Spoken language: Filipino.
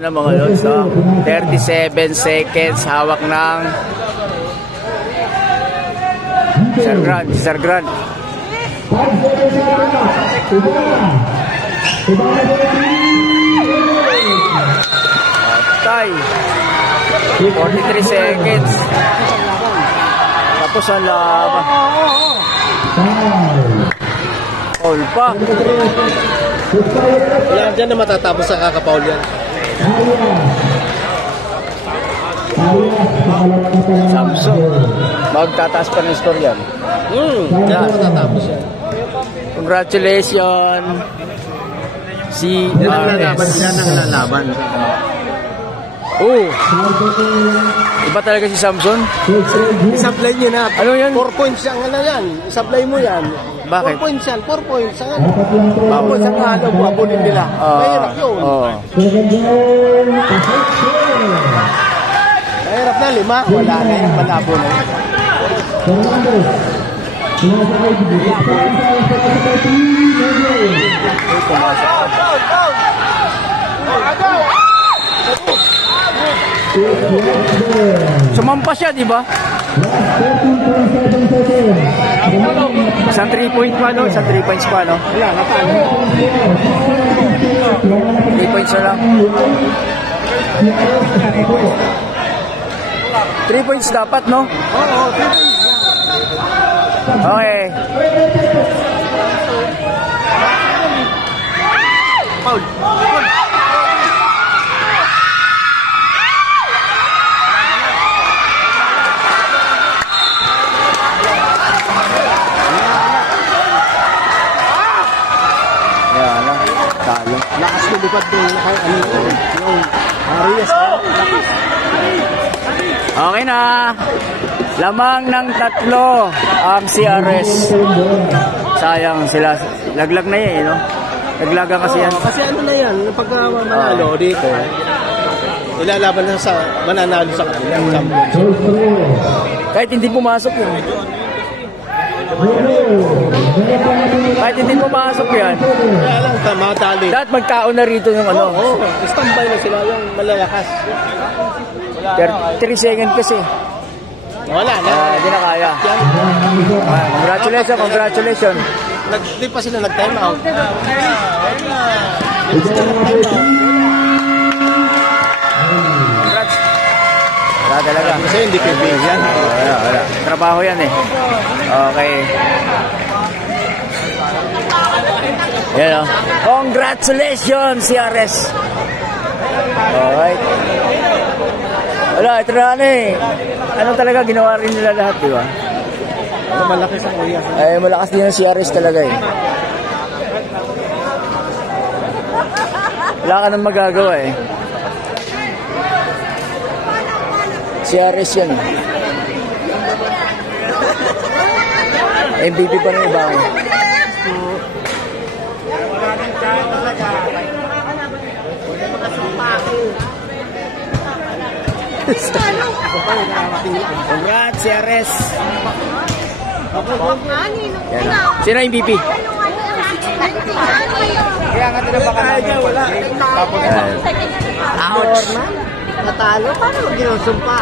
Ano mga lods, no? 37 seconds, hawak ng Sir Grant. Patay. 43 seconds. Tapos ang laban. Foul pa. Wala dyan na matatapos sa kakapaul yan. Samson. Magtataas pa ng score yan. Yan matatapos yan. Congratulations. Si Yan ang lalaban. Iba talaga si Samson. Isablay nyo na. Ano yan? 4 points ang ano yan. Isablay mo yan. Bakit? 4 points yan. 4 points. Tapos ang halo mo, abunin nila. Mahirap yun. Mahirap na 5. Wala na yung malabo na yun. Sumampa siya, di ba? Isang 3 point pa, no? Isang 3 points pa, no? Wala, natalo. 3 points na lang. 3 points dapat, no? Oo, 3 points. Okay. Paul. Lakas lumipad doon. Yung Arias. Okay na. Lamang ng 3 ang CRS. Sayang sila. Laglag na yan, no? Laglagan kasi yan. Kasi ano na yan, pagka manalo dito, ilalaban na sa mananalo sa kanila. Kahit hindi pumasok yun. Kahit hindi pumasok yan. Kaya lang, matali. Dapat magkaon na rito yung ano. Standby na sila yung malalakas. 3 seconds kasi. Wala na. Hindi na kaya. Congratulations. Di pa sila nag-time out. Congrats. Wala talaga. Kasi hindi pwede yan. Wala. Trabaho yan eh. Okay. Yan o. Congratulations, CRS. Alright. Wala, ito na eh. Ano talaga, ginawa rin nila lahat, di ba? Malaki sa Arias. Ay, malakas din ang CRS talaga eh. Wala ka nang magagawa eh. CRS yan. MVP pa rin iba eh. Congrats, CRS. Sino MVP? Kaya nga tinabakan namin. Wala. Tapos Ouch. natalo. Paano ginusumpa?